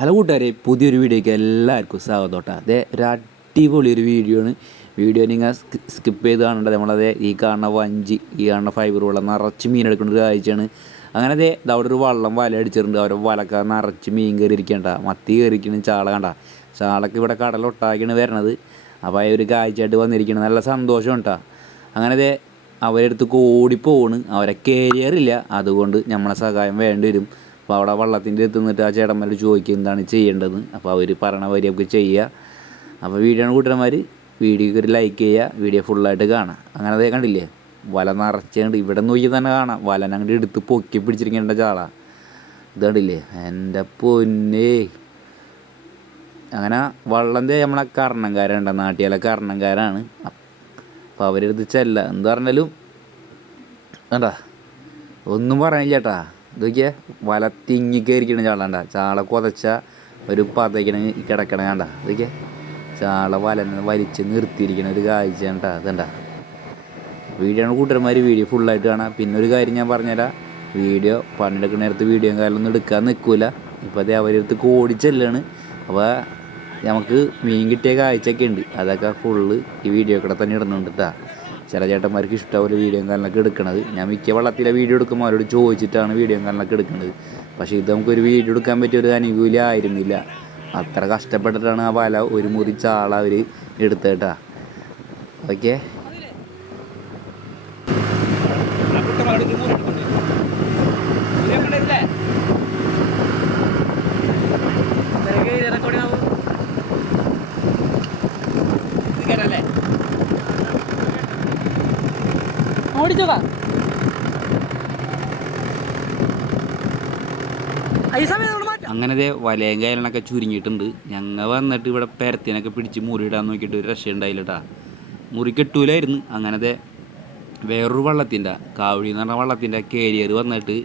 Hello കൂട്ടുകാരെ പുതിയൊരു വീഡിയോയ്ക്ക് എല്ലാവർക്കും സ്വാഗതം കേട്ടോ. അതെ ഒരു അടിപൊളി ഒരു വീഡിയോ ആണ്. വീഡിയോ നിങ്ങൾ സ്കിപ്പ് ചെയ്ത് കാണേണ്ടത് നമ്മളത് ഈ കാണുന്ന വഞ്ചി ഈ കാണുന്ന ഫൈബർ വെള്ളം നിറച്ച് മീൻ എടുക്കുന്ന ഒരു കാഴ്ചയാണ്. അങ്ങനെ അതെ അവിടെ ഒരു വള്ളം വല അടിച്ചിട്ടുണ്ട്. അവരെ വലക്ക നിറച്ച് മീൻ കയറി ഇരിക്കണ്ട മത്തി കയറിയിരിക്കുന്ന ചാള കണ്ട. ചാളക്ക് ഇവിടെ കടലൊട്ടാക്കിയാണ് വരണത്. അപ്പോൾ ആ ഒരു കാഴ്ചയായിട്ട് വന്നിരിക്കുന്നത് നല്ല സന്തോഷം കേട്ടോ. അങ്ങനെ അതെ അവരെടുത്ത് ഓടിപ്പോണ് അവരെ കരിയറില്ല അതുകൊണ്ട് നമ്മളെ സഹായം വേണ്ടി വരും. അപ്പോൾ അവിടെ വള്ളത്തിന്റെ അടുത്ത് നിന്നിട്ട് ആ ചേട്ടന്മാർ ചോദിക്കുക എന്താണ് ചെയ്യേണ്ടത്? അപ്പോൾ അവർ പറയണ വരി ചെയ്യുക അപ്പോൾ വീഡിയോ കൂട്ടന്മാർ വീഡിയോക്ക് ഒരു ലൈക്ക് ചെയ്യുക വീഡിയോ ഫുള്ളായിട്ട് കാണാം. അങ്ങനെ അതേ കണ്ടില്ലേ? വല നിറച്ചുകൊണ്ട് ഇവിടെ നോക്കി തന്നെ കാണാം. വല അങ്ങോട്ട് എടുത്ത് പൊക്കി പിടിച്ചിരിക്കേണ്ട ചാള. ഇത് കണ്ടില്ലേ? എന്റെ പൊന്നേ. അങ്ങനെ വള്ളന്റെ നമ്മളെ കർണങ്കാരുണ്ട്. നാട്ടിലെ കർണങ്കാരാണ്. അപ്പോൾ അവരെടുത്ത് ചെല്ല. എന്ത് പറഞ്ഞാലും വേണ്ട. ഒന്നും പറയാനില്ല ചേട്ടാ ഇതൊക്കെ വല തിങ്ങി കയറിക്കണ ചാളണ്ട ചാള കൊതച്ച ഒരു പതയ്ക്കണ കിടക്കണ കണ്ട. ഇതൊക്കെ ചാള വല വലിച്ച് നിർത്തിയിരിക്കണ ഒരു കാഴ്ച കണ്ടാ. അതണ്ട വീഡിയോ ആണ് കൂട്ടന്മാർ വീഡിയോ ഫുള്ളായിട്ട് കാണാം. പിന്നെ ഒരു കാര്യം ഞാൻ പറഞ്ഞുതരാം വീഡിയോ പണിയെടുക്കുന്ന നേരത്ത് വീഡിയോ കാലൊന്നും എടുക്കാൻ നിൽക്കില്ല ഇപ്പോൾ അതേ അവരടുത്ത് കോടി ചെല്ലാണ്. അപ്പോൾ നമുക്ക് മീൻ കിട്ടിയ കാഴ്ചയൊക്കെ ഉണ്ട്. അതൊക്കെ ഫുള്ള് ഈ വീഡിയോ കൂടെ തന്നെ ഇടുന്നുണ്ട് കേട്ടോ ചില ചേട്ടന്മാർക്ക് ഇഷ്ടപോലെ വീഡിയോ കാലിനൊക്കെ എടുക്കണത്. ഞാൻ മിക്ക വള്ളത്തിലെ വീഡിയോ എടുക്കുമ്പോൾ അവരോട് ചോദിച്ചിട്ടാണ് വീഡിയോ കാലിനൊക്കെ എടുക്കുന്നത് പക്ഷേ ഇത് നമുക്കൊരു വീഡിയോ എടുക്കാൻ പറ്റിയ ഒരു അനുകൂല്യം ആയിരുന്നില്ല. അത്ര കഷ്ടപ്പെട്ടിട്ടാണ് ആ വല ഒരു മുറി ചാള അവർ എടുത്തേട്ടാ. ഓക്കെ? ഓടിച്ചോക്കാ. അങ്ങനത്തെ സമയം അങ്ങനെ ദേ വലയും കയലണൊക്കെ ചുരുങ്ങിയിട്ടുണ്ട്. ഞങ്ങൾ വന്നിട്ട് ഇവിടെ പെരത്തിനൊക്കെ പിടിച്ച് മുറിയിടാൻ നോക്കിയിട്ട് ഒരു രക്ഷയുണ്ടായില്ല ഉണ്ടായില്ലട്ടാ മുറി കെട്ടൂലായിരുന്നു. അങ്ങനത്തെ വേറൊരു വള്ളത്തിന്റെ കാവഴി എന്ന് പറഞ്ഞ വള്ളത്തിന്റെ കേരിയർ വന്നിട്ട്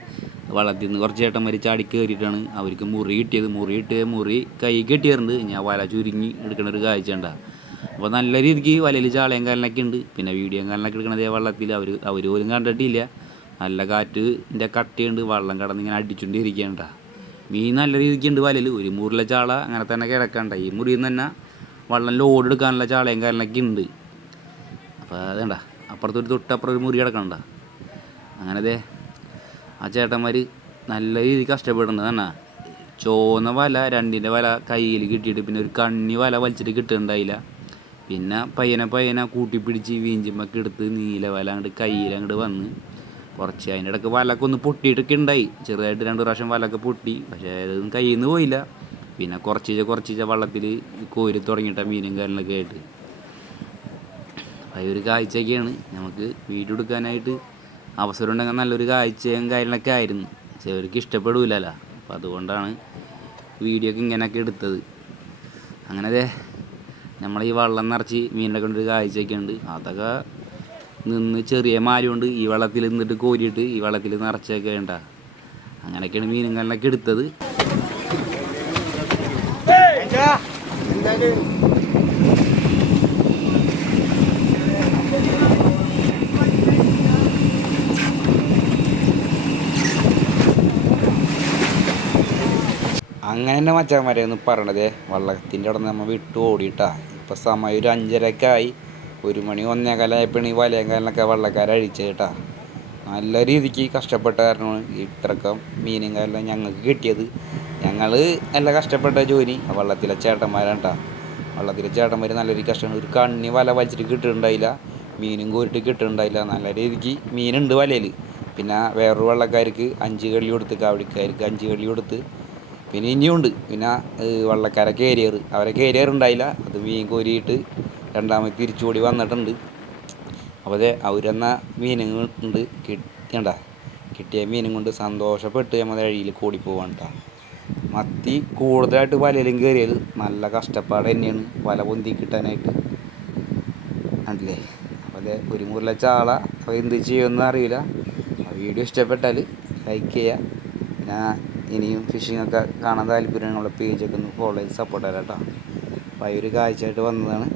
വള്ളത്തിൽ നിന്ന് കുറച്ച് ചേട്ടന്മാർ ചാടി കയറിയിട്ടാണ് അവർക്ക് മുറി കിട്ടിയത്. മുറി കിട്ടിയ മുറി കൈ കെട്ടിയിട്ടുണ്ട് ഞാൻ വല ചുരുങ്ങി എടുക്കണ ഒരു കാഴ്ച ഉണ്ടാ അപ്പോൾ നല്ല രീതിക്ക് വലയിൽ ചാളയും കാലിനൊക്കെ ഉണ്ട്. പിന്നെ വീഡിയോ കാലിനൊക്കെ എടുക്കണതേ വള്ളത്തിൽ. അവർ അവർ പോലും കണ്ടിട്ടില്ല. നല്ല കാറ്റിന്റെ കട്ടിയുണ്ട്. വള്ളം കടന്ന് ഇങ്ങനെ അടിച്ചുകൊണ്ടിരിക്കണ്ട മീൻ നല്ല രീതിക്ക് ഉണ്ട് വലയിൽ. ഒരു മുറിലെ ചാള അങ്ങനെ തന്നെ കിടക്കണ്ട ഈ മുറിയിൽ നിന്ന് തന്നെ വള്ളം ലോഡ് എടുക്കാനുള്ള ചാളയും കാലിനൊക്കെ ഉണ്ട്. അപ്പോൾ അതേണ്ട അപ്പുറത്തൊരു തൊട്ടപ്പുറം ഒരു മുറി കിടക്കണ്ട അങ്ങനെ അതെ ആ ചേട്ടന്മാർ നല്ല രീതിക്ക് കഷ്ടപ്പെടുന്നത് തന്നെ ചോന്ന വല രണ്ടിന്റെ വല കയ്യിൽ കിട്ടിയിട്ട് പിന്നെ ഒരു കണ്ണി വല വലിച്ചിട്ട് കിട്ടുന്നുണ്ടായില്ല. പിന്നെ പയ്യനെ പയ്യനെ കൂട്ടിപ്പിടിച്ച് വീഞ്ചിമ്മൊക്കെ എടുത്ത് നീല വല അങ്ങോട്ട് കയ്യിൽ അങ്ങോട്ട് വന്ന് കുറച്ച് അതിന്റെ ഇടയ്ക്ക് വലക്കെ ഒന്ന് പൊട്ടിയിട്ടൊക്കെ ഉണ്ടായി. ചെറുതായിട്ട് രണ്ട് പ്രാവശ്യം വലക്കെ പൊട്ടി. പക്ഷേ അതൊന്നും കയ്യിൽ നിന്ന് പോയില്ല. പിന്നെ കുറച്ച് കുറച്ച് വള്ളത്തിൽ കോരി തുടങ്ങിയിട്ട മീനും കാര്യങ്ങളൊക്കെ ആയിട്ട്. അതൊരു കാഴ്ചയൊക്കെയാണ്. നമുക്ക് വീഡിയോ എടുക്കാനായിട്ട് അവസരം ഉണ്ടെങ്കിൽ നല്ലൊരു കാഴ്ചയും കാര്യങ്ങളൊക്കെ ആയിരുന്നു. ചിലവർക്ക് ഇഷ്ടപ്പെടില്ലല്ലോ അപ്പോൾ അതുകൊണ്ടാണ് വീഡിയോ ഒക്കെ ഇങ്ങനെയൊക്കെ എടുത്തത്. അങ്ങനെ നമ്മൾ ഈ വെള്ളം നിറച്ച് മീനിനെ കൊണ്ടൊരു കാഴ്ചയൊക്കെ ഉണ്ട് അതൊക്കെ നിന്ന് ചെറിയ മാലുകൊണ്ട് ഈ വെള്ളത്തിൽ നിന്നിട്ട് കോരിയിട്ട് ഈ വെള്ളത്തിൽ നിറച്ചൊക്കെ ഉണ്ടാ അങ്ങനെയൊക്കെയാണ് മീനുകളിലൊക്കെ എടുത്തത്. അങ്ങനെ തന്നെ മച്ചാന്മാരെ ഒന്ന് പറയണതേ. വള്ളത്തിന്റെ അവിടെ നിന്ന് നമ്മൾ വിട്ടു ഓടിയിട്ടാ. ഇപ്പം സമയം ഒരു അഞ്ചരക്കായി. ഒരു മണി ഒന്നേകാലായപ്പോഴാണ് ഈ വലയങ്കാലിനൊക്കെ കാലിനൊക്കെ വള്ളക്കാരെ അഴിച്ചത് കേട്ടാ നല്ല രീതിക്ക് കഷ്ടപ്പെട്ട കാരണമാണ് ഇത്രക്കം മീനും കാലം ഞങ്ങൾക്ക് കിട്ടിയത്. ഞങ്ങൾ നല്ല കഷ്ടപ്പെട്ട ജോലി. വള്ളത്തിലെ ചേട്ടന്മാരാണ് കേട്ടാ വള്ളത്തിലെ ചേട്ടന്മാർ നല്ല രീതിക്ക് കഷ്ടമാണ് ഒരു കണ്ണി വല വലിച്ചിട്ട് കിട്ടുന്നുണ്ടായില്ല. മീനും കോരിട്ട് കിട്ടുന്നുണ്ടായില്ല. നല്ല രീതിക്ക് മീനുണ്ട് വലയിൽ പിന്നെ വേറൊരു വള്ളക്കാർക്ക് അഞ്ച് കള്ളി കൊടുത്ത് കാവടിക്കാർക്ക് അഞ്ച് കള്ളി കൊടുത്ത് പിന്നെ ഇനിയുണ്ട്. പിന്നെ വള്ളക്കാരെ കേരിയർ അവരെ കേരിയർ ഉണ്ടായില്ല. അത് മീൻ കോരിയിട്ട് രണ്ടാമത് തിരിച്ചുകൂടി വന്നിട്ടുണ്ട്. അപ്പോൾ അതെ അവരെന്ന മീനുകൾ ഉണ്ട്. കിട്ടണ്ട കിട്ടിയ മീനും കൊണ്ട് സന്തോഷപ്പെട്ട് നമ്മൾ അഴിയിൽ കൂടി പോവാണ് കേട്ടോ മത്തി കൂടുതലായിട്ട് വലയിലും കയറിയത് നല്ല കഷ്ടപ്പാട് തന്നെയാണ് വല പൊന്തി കിട്ടാനായിട്ട്. അല്ലേ? അപ്പോൾ അതെ ഒരു മുറിലെ ചാള അപ്പോൾ എന്ത് ചെയ്യുമെന്ന് അറിയില്ല. വീഡിയോ ഇഷ്ടപ്പെട്ടാൽ ലൈക്ക് ചെയ്യുക പിന്നെ ഇനിയും ഫിഷിംഗ് ഒക്കെ കാണാൻ താല്പര്യമുള്ള പേജൊക്കെ ഒന്ന് ഫോളോ ചെയ്ത് സപ്പോർട്ട് തരാം കേട്ടോ. അപ്പോൾ ഒരു കാഴ്ചയായിട്ട് വന്നതാണ്.